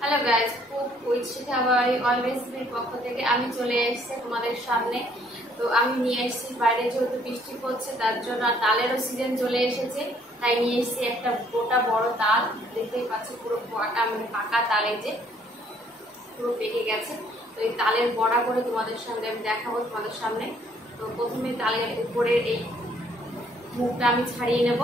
Hello guys, cook with Shikhabawali all রেসিপির পক্ষ থেকে আমি চলে এসেছি তোমাদের সামনে। তো আমি নিয়ে এসেছি, বাইরে যেহেতু বৃষ্টি পড়ছে তার জন্য তালেরও সিজন চলে এসেছে, তাই নিয়ে এসেছি একটা গোটা বড় তাল। দেখতেই পাচ্ছি পুরো পাকা, মানে পাকা তাল, এই যে পুরো পেকে গেছে। তো এই তালের বড়া করে তোমাদের সঙ্গে আমি দেখাবো তোমাদের সামনে। তো প্রথমে তালের উপরে এই মুখটা আমি ছাড়িয়ে নেব।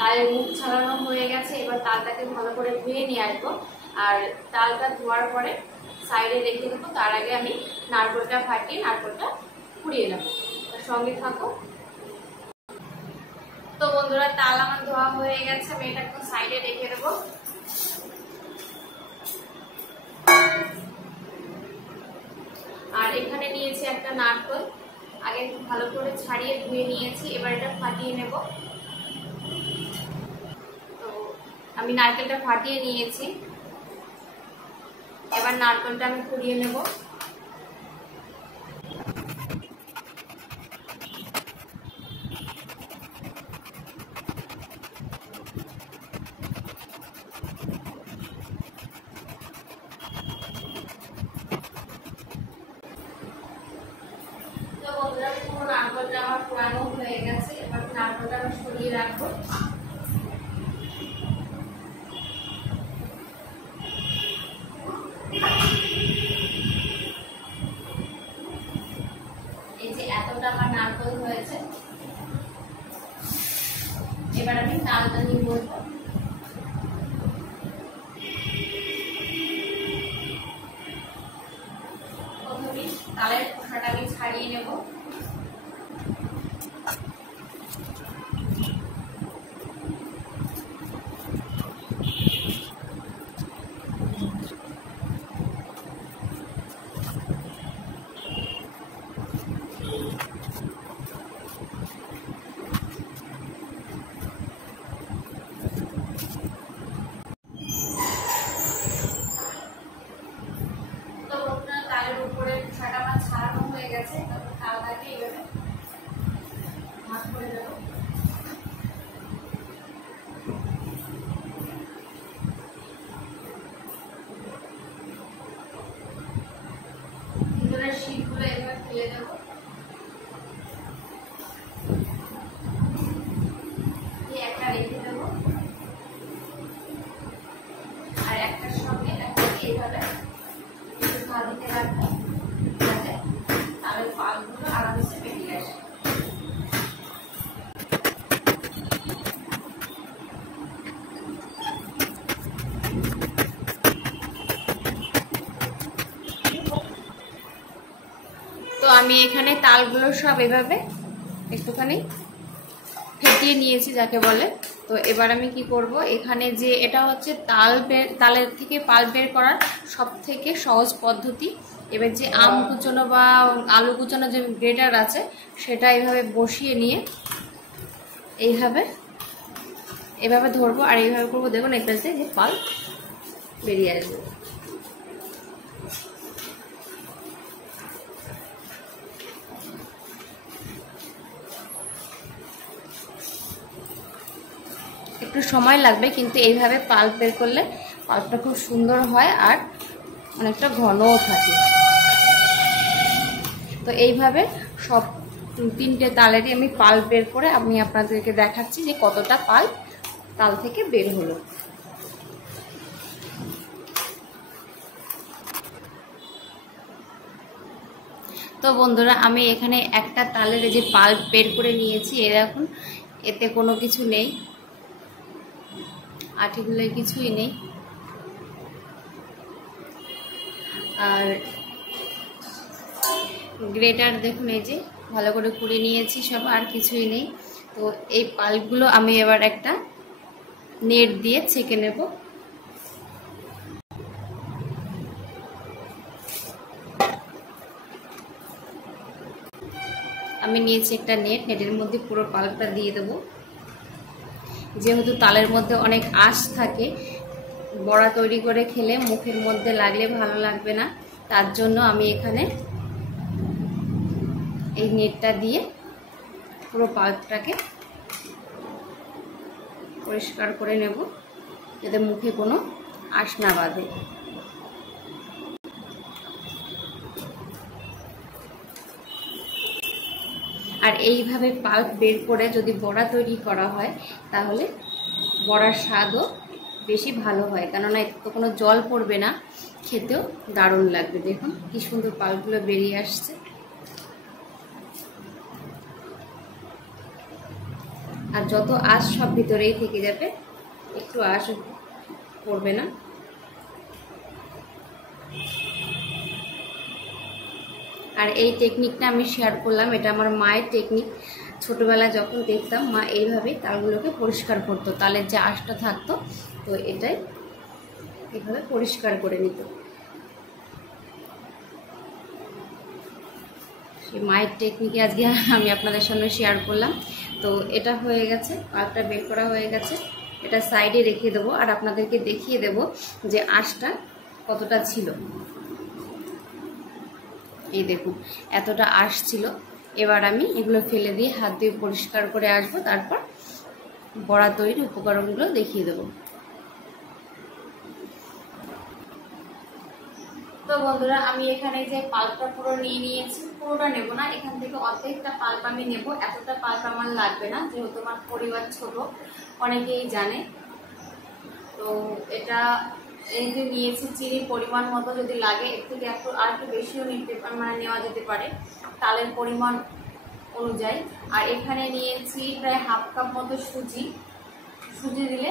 তালের মুখ ছাড়ানো হয়ে গেছে, এবার তালটাকে ভালো করে ধুয়ে নিয়ে আসবো। আর তালটা ধোয়ার পরে সাইডে রেখে দেবো। তার আগে আমি নারকেলটা ফাটিয়ে নারকেলটা পুড়িয়ে নেবো। তার সঙ্গে থাকো। তো বন্ধুরা, তাল আমার ধোয়া হয়ে গেছে, আমি এটা একটু সাইডে রেখে দেবো। আর এখানে নিয়েছি একটা নারকেল, আগে একটু ভালো করে ছাড়িয়ে ধুয়ে নিয়েছি, এবার এটা ফাটিয়ে নেব। আমি নারকেলটা ফাটিয়ে নিয়েছি, এবার নারকেলটা আমি কুড়িয়ে নেব। তো বন্ধুরা, পুরো নারকেলটা আমার পোড়ানো হয়ে গেছে, এবার নারকেলটা আমি সরিয়ে রাখবো। এই যে এতটা আমার নারকেল হয়েছে, এবার আমি তালটা নিয়ে বসবো। প্রথমে তালের খোসাটা আমি ছাড়িয়ে নেব। তালের উপরে খোসাটা আমার ছাড়ানো হয়ে গেছে, তারপর তালটাকে এইভাবে ভাগ করে দেবো। ভিতরের শীটগুলো এভাবে ফেলে দেবো। একটা রেখে দেবো, আর একটার সঙ্গে একটাকে এইভাবে দিতে রাখবো, যাতে তালের পালগুলো আরামসে বেরিয়ে আসে। তো আমি এখানে তালগুলো সব এভাবে একটুখানি ফেটিয়ে নিয়েছি, যাকে বলে। তো এবার আমি কি করব, এখানে যে এটা হচ্ছে তালের থেকে পাল বের করার সব থেকে সহজ পদ্ধতি। এবার যে আম কুচনো বা আলু কুচনো যে গ্রেটার আছে, সেটা এইভাবে বসিয়ে নিয়ে এইভাবে ধরবো আর এইভাবে করবো। দেখুন এই পাশে যে পাল বেরিয়ে আসবে। একটু সময় লাগবে, কিন্তু এইভাবে পাল্প বের করলে পাল্পটা খুব সুন্দর হয় আর অনেকটা ঘনও থাকে। তো এইভাবে সব তিনটে তালেরই আমি পাল্প বের করে আমি আপনাদেরকে দেখাচ্ছি যে কতটা পাল্প তাল থেকে বের হলো। তো বন্ধুরা, আমি এখানে একটা তালের যে পাল্প বের করে নিয়েছি, এখন এতে কোনো কিছু নেই, আঠিগুলো কিছুই নেই। আর গ্রেটার দেখুন, এই যে ভালো করে কুড়ে নিয়েছি সব, আর কিছুই নেই। তো এই পাল্পগুলো আমি এবার একটা নেট দিয়ে ছেঁকে নেব। আমি নিয়েছি একটা নেটের মধ্যে পুরো পাল্পটা দিয়ে দেবো। যেহেতু তালের মধ্যে অনেক আঁশ থাকে, বড়া তৈরি করে খেলে মুখের মধ্যে লাগলে ভালো লাগবে না, তার জন্য আমি এখানে এই নেটটা দিয়ে পুরো পাল্পটাকে পরিষ্কার করে নেব, যাতে মুখে কোনো আঁশ না বাঁধে। আর এইভাবে পাল্প বের করে যদি বড়া তৈরি করা হয় তাহলে বড়ার স্বাদও বেশি ভালো হয়, কেননা এতে তো কোনো জল পড়বে না, খেতেও দারুণ লাগবে। দেখুন কি সুন্দর পাল্পগুলো বেরিয়ে আসছে। আর যত আঁশ সব ভিতরেই থেকে যাবে, একটু আঁশ পড়বে না। আর এই টেকনিকটা আমি শেয়ার করলাম, এটা আমার মায়ের টেকনিক। ছোটবেলায় যখন দেখতাম মা এইভাবেই তালগুলোকে পরিষ্কার করতো, তালের যে আঁশটা থাকতো তো এটাই এইভাবে পরিষ্কার করে নিত। সেই মায়ের টেকনিকে আজকে আমি আপনাদের সামনে শেয়ার করলাম। তো এটা হয়ে গেছে, পাল্পটা বের করা হয়ে গেছে, এটা সাইডে রেখে দেবো আর আপনাদেরকে দেখিয়ে দেব যে আঁশটা কতটা ছিল। এই দেখুন এতটা আঁশ ছিল। এবার আমি এগুলো ফেলে দিয়ে হাত দিয়ে পরিষ্কার করে আসবো, তারপর বড়া তৈরির উপকরণগুলো দেখিয়ে দেবো। তো বন্ধুরা, আমি এখানে যে পাল্পটা পুরো নিয়ে নিয়েছি, পুরোটা নেব না, এখান থেকে অর্ধেকটা পাল্প আমি নেব। এতটা পাল্প আমার লাগবে না, যেহেতু আমার পরিবার ছোট, অনেকেই জানে। তো এটা এই যে নিয়েছি চিনির পরিমাণ মতো, যদি লাগে এর থেকে আর একটু বেশিও নেওয়া যেতে পারে তালের পরিমাণ অনুযায়ী। আর এখানে নিয়েছি প্রায় হাফ কাপ মতো সুজি। সুজি দিলে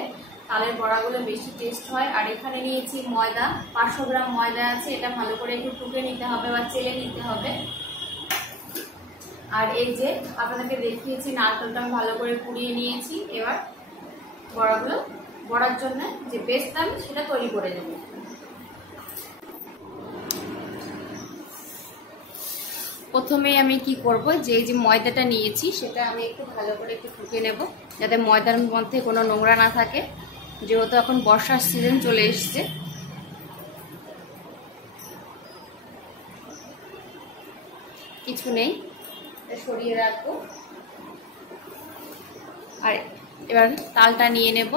তালের বড়াগুলো বেশি টেস্ট হয়। আর এখানে নিয়েছি ময়দা, 500 গ্রাম ময়দা আছে, এটা ভালো করে একটু টুকে নিতে হবে বা চেলে নিতে হবে। আর এই যে আপনাদেরকে দেখিয়েছি নারকেলটা আমি ভালো করে কুড়িয়ে নিয়েছি। এবার বড়াগুলো বড়ার জন্য যে পেস্টটা আমি সেটা তৈরি করে নেব। প্রথমে আমি কি করব, যে ময়দাটা নিয়েছি সেটা আমি একটু ভালো করে একটু টুকে নেব, যাতে ময়দার মধ্যে কোনো নোংরা না থাকে, যেহেতু এখন বর্ষার সিজন চলে এসছে। কিছু নেই, সরিয়ে রাখবো। আর এবার তালটা নিয়ে নেব।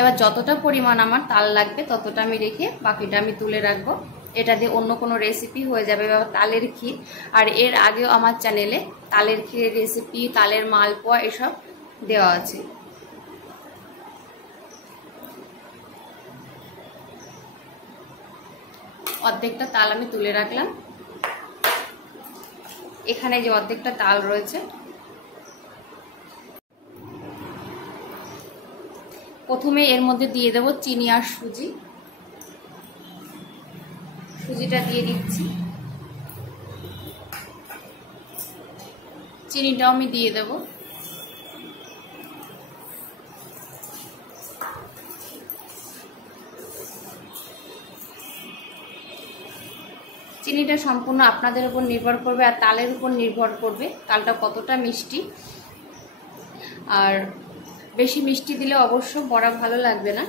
এবার যতটা পরিমাণ আমার তাল লাগবে ততটা আমি রেখে বাকিটা আমি তুলে রাখবো। এটা দিয়ে অন্য কোনো রেসিপি হয়ে যাবে, বা তালের ক্ষীর। আর এর আগেও আমার চ্যানেলে তালের ক্ষীরের রেসিপি, তালের মালপোয়া এসব দেওয়া আছে। অর্ধেকটা তাল আমি তুলে রাখলাম। এখানে যে অর্ধেকটা তাল রয়েছে, প্রথমে এর মধ্যে দিয়ে দেব চিনি আর সুজি। সুজিটা দিয়ে দিচ্ছি, চিনিটাও আমি দিয়ে দেব। চিনিটা সম্পূর্ণ আপনাদের উপর নির্ভর করবে আর তালের উপর নির্ভর করবে তালটা কতটা মিষ্টি। আর বেশি মিষ্টি দিলে অবশ্য বড়া ভালো লাগবে না।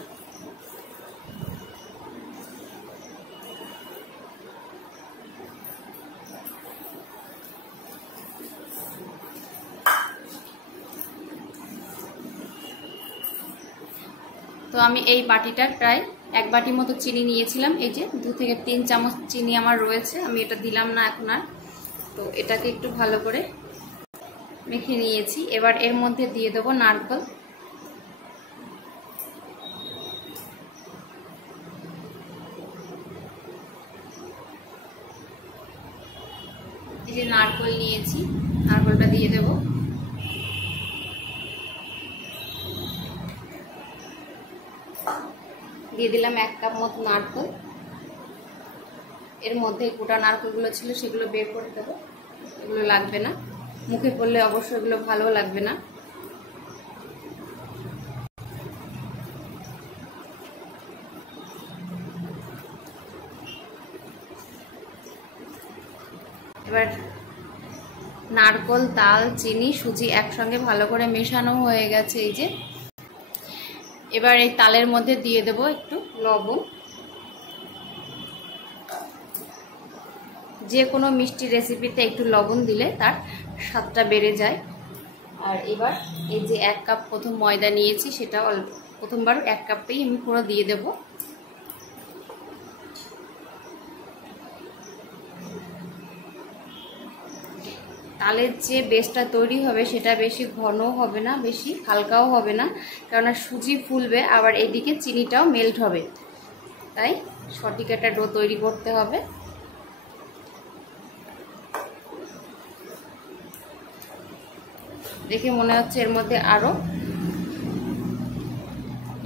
তো আমি এই বাটিটার প্রায় 1 বাটি মতো চিনি নিয়েছিলাম। এই যে 2 থেকে 3 চামচ চিনি আমার রয়েছে, আমি এটা দিলাম না এখন আর। তো এটাকে একটু ভালো করে মেখে নিয়েছি। এবার এর মধ্যে দিয়ে দেবো নারকেল। এই যে নারকেল নিয়েছি, নারকেলটা দিয়ে দেব। দিয়ে দিলাম 1 কাপ মতো নারকেল। এর মধ্যে গোটা নারকেলগুলো ছিল সেগুলো বের করে দেবো, এগুলো লাগবে না, মুখে পড়লে অবশ্য এগুলো ভালো লাগবে না। এবার নারকেল, তাল, চিনি, সুজি একসঙ্গে ভালো করে মেশানো হয়ে গেছে। এই যে এবার এই তালের মধ্যে দিয়ে দেব একটু লবণ। যে কোনো মিষ্টি রেসিপিতে একটু লবণ দিলে তার স্বাদটা বেড়ে যায়। আর এবার এই যে 1 কাপ প্রথম ময়দা নিয়েছি, সেটা প্রথমবার 1 কাপেই আমি পুরো দিয়ে দেব। তালের যে বেসটা তৈরি হবে সেটা বেশি ঘনও হবে না, বেশি হালকাও হবে না, কেননা সুজি ফুলবে, আবার এদিকে চিনিটাও মেল্ট হবে, তাই সঠিক একটা ডো তৈরি করতে হবে। দেখে মনে হচ্ছে এর মধ্যে আরো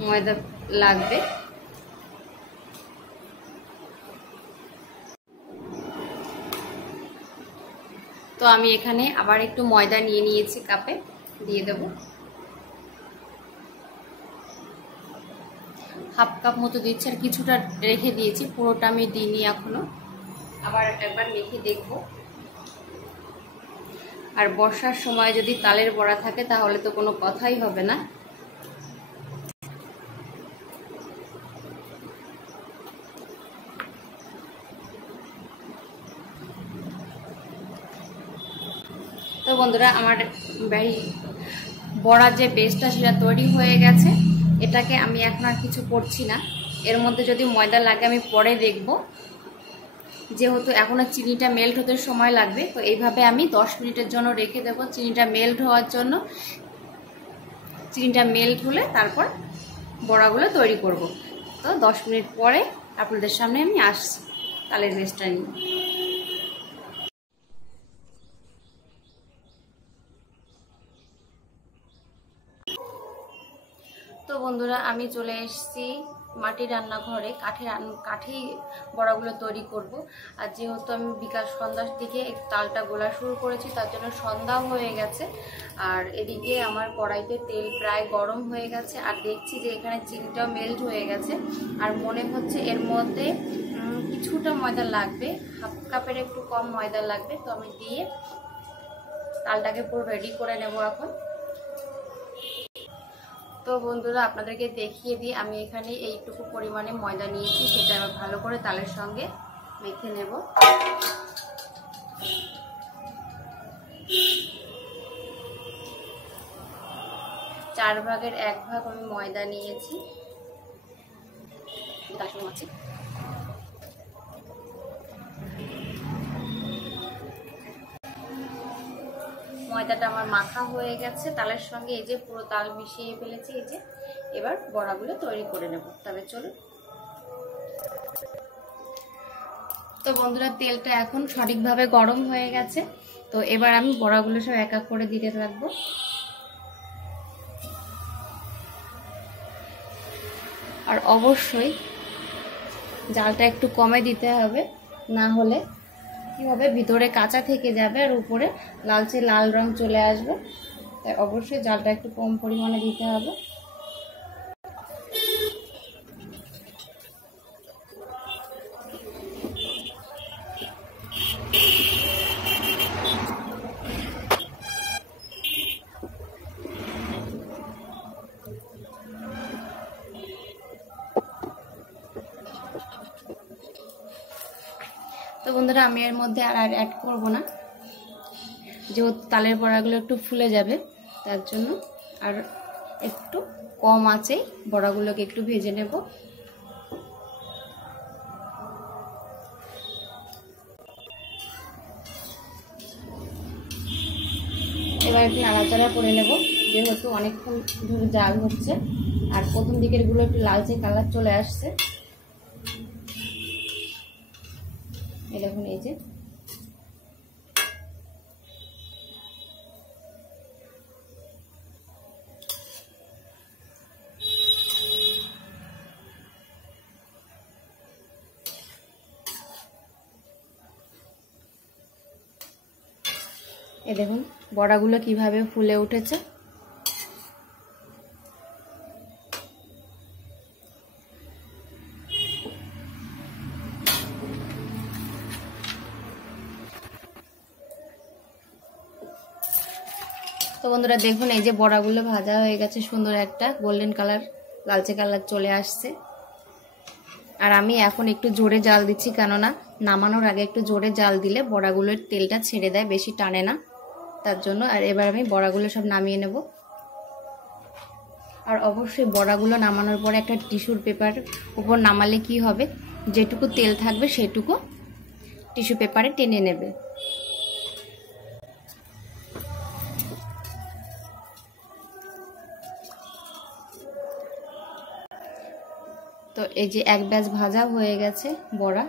ময়দা লাগবে। তো আমি এখানে আবার একটু ময়দা নিয়ে নিয়েছি, কাপে দিয়ে দেব। 1/2 কাপ মতো দিচ্ছি, আর কিছুটা রেখে দিয়েছি, পুরোটা আমি দিইনি এখনো। আবার একবার মেখে দেখব। আর বর্ষার সময় যদি তালের বড়া থাকে তাহলে তো কোনো কথাই হবে না। তো বন্ধুরা, আমার বড়ার যে বেসটা সেটা তৈরি হয়ে গেছে। এটাকে আমি এখন আর কিছু করছি না। এর মধ্যে যদি ময়দা লাগে আমি পরে দেখব, যেহেতু এখনো চিনিটা মেল্ট হতে সময় লাগবে। তো এইভাবে আমি 10 মিনিটের জন্য রেখে দেবো চিনিটা মেল্ট হওয়ার জন্য। চিনিটা মেল্ট হলে তারপর বড়াগুলো তৈরি করব। তো 10 মিনিট পরে আপনাদের সামনে আমি আসছি তালের বেসটা নিয়ে। তো বন্ধুরা, আমি চলে এসেছি মাটির রান্নাঘরে। কাঠেই বড়াগুলো তৈরি করব। আর যেহেতু আমি বিকাল সন্ধ্যার দিকে তালটা গোলা শুরু করেছি, তার জন্য সন্ধ্যাও হয়ে গেছে। আর এদিকে আমার কড়াইতে তেল প্রায় গরম হয়ে গেছে, আর দেখছি যে এখানে চিনিটাও মেল্ট হয়ে গেছে। আর মনে হচ্ছে এর মধ্যে কিছুটা ময়দা লাগবে, 1/2 কাপের একটু কম ময়দা লাগবে। তো আমি দিয়ে তালটাকে পুরো রেডি করে নেব এখন। তো বন্ধুরা, আপনাদেরকে দেখিয়ে দিই, আমি এখানে এইটুকু পরিমাণে ময়দা নিয়েছি, সেটা আমি ভালো করে তালের সঙ্গে মেখে নেব। 4 ভাগের 1 ভাগ আমি ময়দা নিয়েছি। ময়দাটা আমার মাখা হয়ে গেছে তালের সঙ্গে। এই যে পুরো তাল মিশিয়ে ফেলেছি। এই যে এবার বড়াগুলো তৈরি করে নেব। তবে চলুন। তো বন্ধুরা, তেলটা এখন সঠিকভাবে গরম হয়ে গেছে। তো এবার আমি বড়াগুলো সব এক এক করে দিতে থাকবো। আর অবশ্যই জালটা একটু কমে দিতে হবে, না হলে কি হবে, ভিতরে কাঁচা থেকে যাবে আর উপরে লালচে লাল রং চলে আসবে। তাই অবশ্যই জালটা একটু কম পরিমাণে দিতে হবে। তো বন্ধুরা, আমি এর মধ্যে আর অ্যাড করব না, যেহেতু তালের বড়াগুলো একটু ফুলে যাবে, তার জন্য আর একটু কম আঁচেই বড়াগুলোকে একটু ভেজে নেব। এবার একটু নাড়াচাড়া করে নেব, যেহেতু অনেকক্ষণ ধরে জাল হচ্ছে। আর প্রথম দিকের গুলো একটু লালচে কালার চলে আসছে। এই দেখুন, এই যে দেখুন বড়াগুলো কিভাবে ফুলে উঠেছে। তো বন্ধুরা দেখুন, এই যে বড়াগুলো ভাজা হয়ে গেছে, সুন্দর একটা গোল্ডেন কালার, লালচে কালার চলে আসছে। আর আমি এখন একটু জোরে জাল দিচ্ছি, কেননা নামানোর আগে একটু জোরে জাল দিলে বড়াগুলোর তেলটা ছেড়ে দেয়, বেশি টানে না, তার জন্য। আর এবার আমি বড়াগুলো সব নামিয়ে নেব। আর অবশ্যই বড়াগুলো নামানোর পরে একটা টিস্যুর পেপার উপর নামালে কি হবে, যেটুকু তেল থাকবে সেটুকু টিস্যু পেপারে টেনে নেবে। তো এই যে এক ব্যাচ ভাজা হয়ে গেছে বড়া।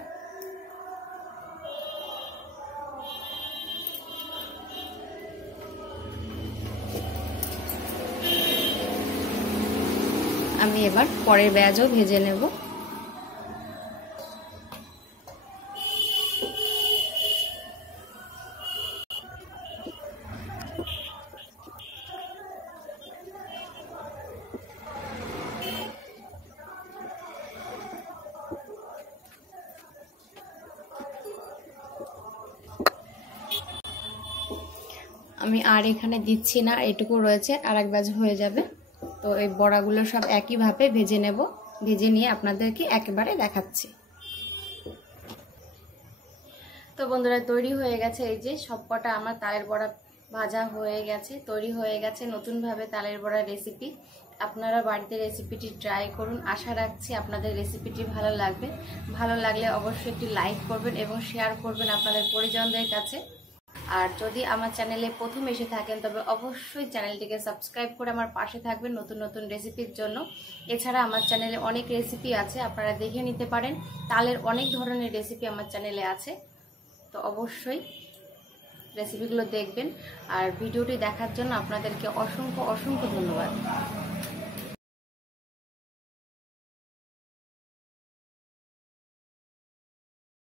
আমি এবার পরের ব্যাচও ভেজে নেব। আমি আর এখানে দিচ্ছি না, এটুকু রয়েছে, আর এক ব্যাচ হয়ে যাবে। তো এই বড়াগুলো সব একইভাবে ভেজে নেব, ভেজে নিয়ে আপনাদেরকে একেবারে দেখাচ্ছি। তো বন্ধুরা তৈরি হয়ে গেছে, এই যে সবকটা আমার তালের বড়া ভাজা হয়ে গেছে, তৈরি হয়ে গেছে নতুনভাবে তালের বড়া রেসিপি। আপনারা বাড়িতে রেসিপিটি ট্রাই করুন, আশা রাখছি আপনাদের রেসিপিটি ভালো লাগবে। ভালো লাগলে অবশ্যই একটি লাইক করবেন এবং শেয়ার করবেন আপনাদের পরিজনদের কাছে। আর যদি আমার চ্যানেলে প্রথম এসে থাকেন তবে অবশ্যই চ্যানেলটিকে সাবস্ক্রাইব করে আমার পাশে থাকবেন নতুন নতুন রেসিপির জন্য। এছাড়া আমার চ্যানেলে অনেক রেসিপি আছে, আপনারা দেখে নিতে পারেন। তালের অনেক ধরনের রেসিপি আমার চ্যানেলে আছে, তো অবশ্যই রেসিপিগুলো দেখবেন। আর ভিডিওটি দেখার জন্য আপনাদেরকে অসংখ্য অসংখ্য ধন্যবাদ।